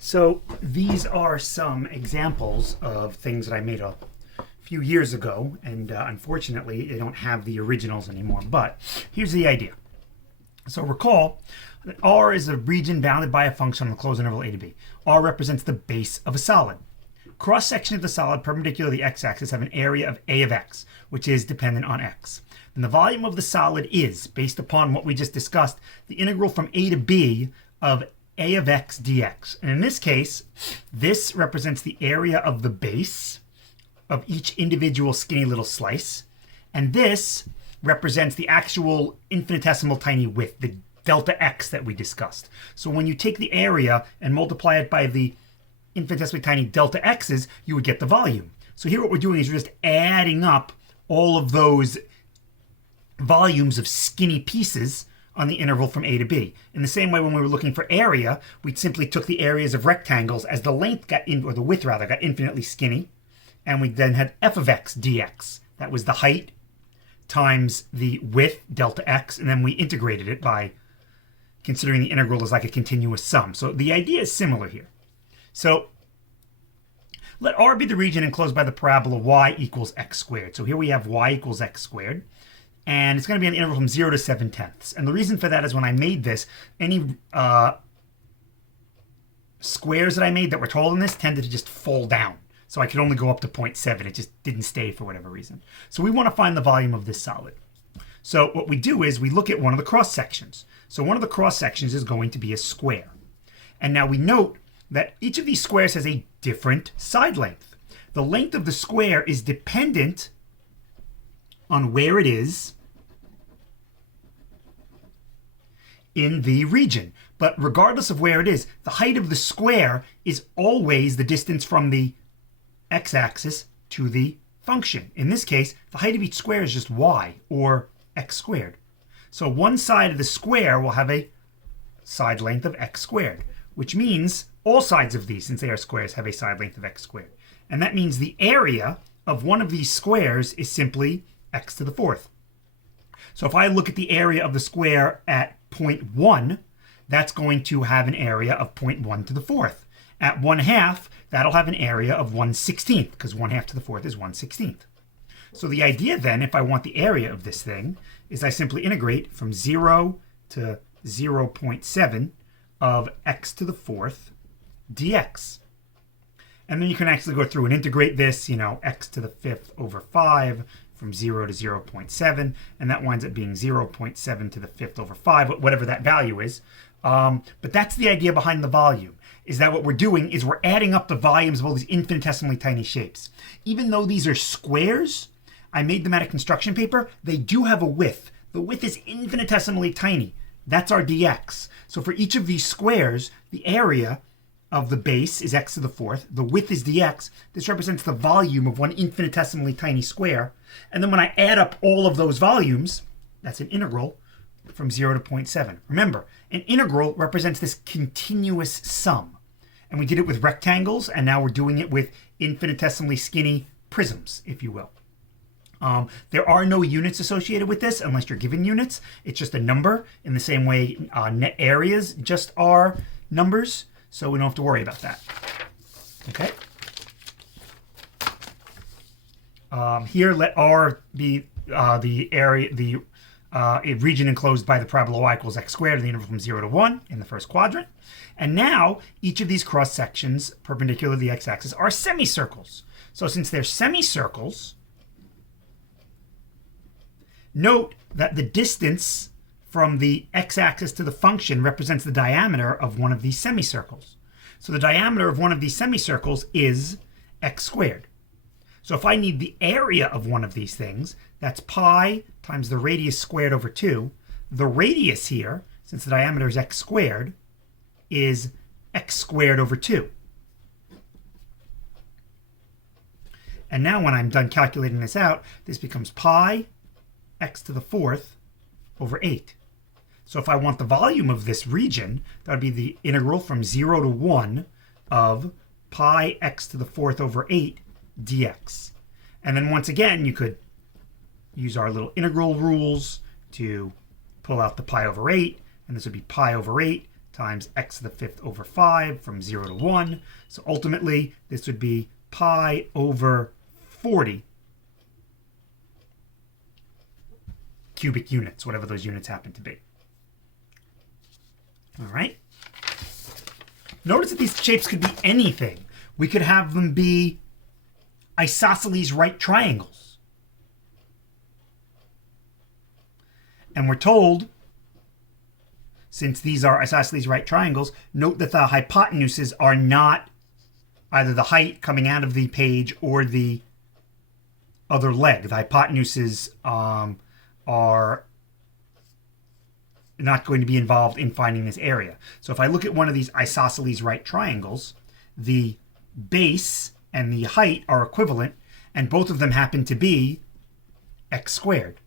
So these are some examples of things that I made a few years ago, and unfortunately, they don't have the originals anymore. But here's the idea. So recall that R is a region bounded by a function on the closed interval a to b. R represents the base of a solid. Cross-section of the solid perpendicular to the x-axis have an area of a of x, which is dependent on x. And the volume of the solid is, based upon what we just discussed, the integral from a to b of a of x dx. And in this case, this represents the area of the base of each individual skinny little slice. And this represents the actual infinitesimal tiny width, the delta x that we discussed. So when you take the area and multiply it by the infinitesimally tiny delta x's, you would get the volume. So here what we're doing is we're just adding up all of those volumes of skinny pieces on the interval from a to b. In the same way, when we were looking for area, we simply took the areas of rectangles as the length got in, or the width rather, got infinitely skinny, and we then had f of x dx. That was the height times the width, delta x, and then we integrated it by considering the integral as like a continuous sum. So the idea is similar here. So let R be the region enclosed by the parabola y equals x squared. So here we have y equals x squared. And it's going to be an interval from 0 to 7/10. And the reason for that is when I made this, any squares that I made that were taller than this tended to just fall down. So I could only go up to 0.7. It just didn't stay for whatever reason. So we want to find the volume of this solid. So what we do is we look at one of the cross sections. So one of the cross sections is going to be a square. And now we note that each of these squares has a different side length. The length of the square is dependent on where it is in the region. But regardless of where it is, the height of the square is always the distance from the x-axis to the function. In this case, the height of each square is just y, or x squared. So one side of the square will have a side length of x squared, which means all sides of these, since they are squares, have a side length of x squared. And that means the area of one of these squares is simply x to the fourth. So if I look at the area of the square at 0.1, that's going to have an area of 0.1 to the fourth. At 1/2, that'll have an area of 1/16, because 1/2 to the fourth is 1/16. So the idea then, if I want the area of this thing, is I simply integrate from 0 to 0.7 of x to the fourth dx. And then you can actually go through and integrate this, x to the fifth over 5 from 0 to 0.7, and that winds up being 0.7 to the fifth over 5, whatever that value is. But that's the idea behind the volume, is that what we're doing is we're adding up the volumes of all these infinitesimally tiny shapes. Even though these are squares, I made them out of construction paper, they do have a width. The width is infinitesimally tiny. That's our dx. So for each of these squares, the area of the base is x to the fourth. The width is dx. This represents the volume of one infinitesimally tiny square. And then when I add up all of those volumes, that's an integral from 0 to 0.7. Remember, an integral represents this continuous sum. And we did it with rectangles, and now we're doing it with infinitesimally skinny prisms, if you will. There are no units associated with this unless you're given units. It's just a number in the same way net areas just are numbers. So we don't have to worry about that. Okay. Here, let R be the area, the region enclosed by the parabola y equals x squared in the interval from 0 to 1 in the first quadrant. And now each of these cross sections perpendicular to the x-axis are semicircles. So since they're semicircles, note that the distance from the x-axis to the function represents the diameter of one of these semicircles. So the diameter of one of these semicircles is x squared. So if I need the area of one of these things, that's pi times the radius squared over 2. The radius here, since the diameter is x squared, is x squared over 2. And now when I'm done calculating this out, this becomes pi x to the fourth over 8. So if I want the volume of this region, that would be the integral from 0 to 1 of pi x to the fourth over 8 dx. And then once again, you could use our little integral rules to pull out the pi over 8, and this would be pi over 8 times x to the 5th over 5 from 0 to 1. So ultimately, this would be pi over 40 cubic units, whatever those units happen to be. All right. Notice that these shapes could be anything. We could have them be isosceles right triangles. And we're told, since these are isosceles right triangles, note that the hypotenuses are not either the height coming out of the page or the other leg. The hypotenuses are not going to be involved in finding this area. So if I look at one of these isosceles right triangles, the base and the height are equivalent, and both of them happen to be x squared.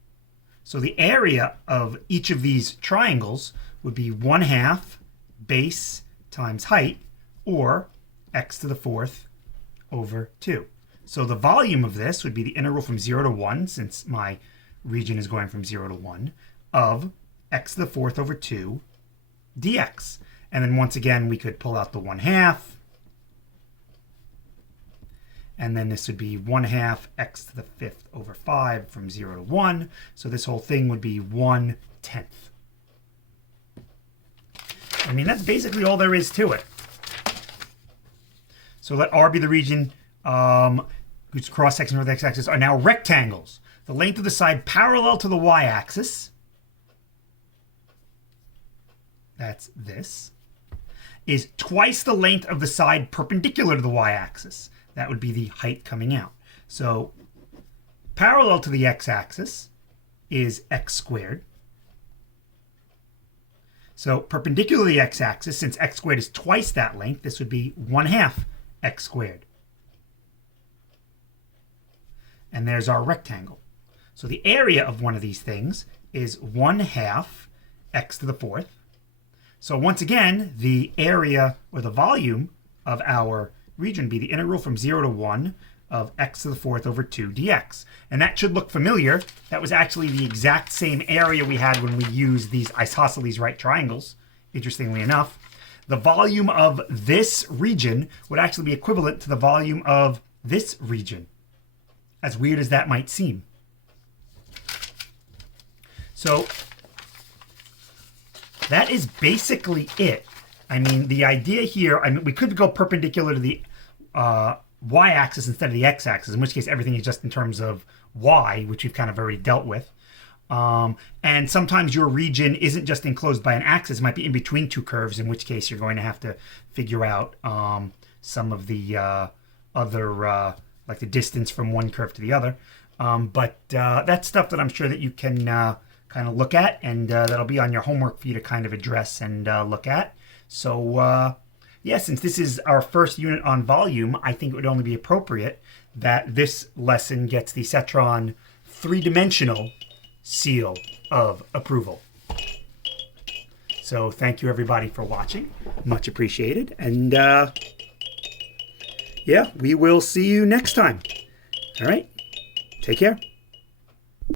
So the area of each of these triangles would be 1/2 base times height, or x to the 4th over 2. So the volume of this would be the integral from 0 to 1, since my region is going from 0 to 1, of x to the 4th over 2 dx. And then once again, we could pull out the 1/2. And then this would be 1/2 x to the 5th over 5 from 0 to 1. So this whole thing would be 1/10. I mean, that's basically all there is to it. So let R be the region whose cross-section with x-axis are now rectangles. The length of the side parallel to the y-axis, that's this, is twice the length of the side perpendicular to the y-axis. That would be the height coming out. So parallel to the x-axis is x squared. So perpendicular to the x-axis, since x squared is twice that length, this would be 1/2 x squared. And there's our rectangle. So the area of one of these things is 1/2 x to the 4th. So once again, the area or the volume of our region would be the integral from 0 to 1 of x to the 4th over 2 dx. And that should look familiar. That was actually the exact same area we had when we used these isosceles right triangles, interestingly enough. The volume of this region would actually be equivalent to the volume of this region, as weird as that might seem. So that is basically it. I mean, the idea here, I mean, we could go perpendicular to the y-axis instead of the x-axis, in which case everything is just in terms of y, which we've kind of already dealt with. And sometimes your region isn't just enclosed by an axis, it might be in between two curves, in which case you're going to have to figure out some of the other, like the distance from one curve to the other. But that's stuff that I'm sure that you can kind of look at, and that'll be on your homework for you to kind of address and look at. So yeah, since this is our first unit on volume, I think it would only be appropriate that this lesson gets the Cetron 3-dimensional seal of approval. So thank you everybody for watching. Much appreciated. And yeah, we will see you next time. All right. Take care.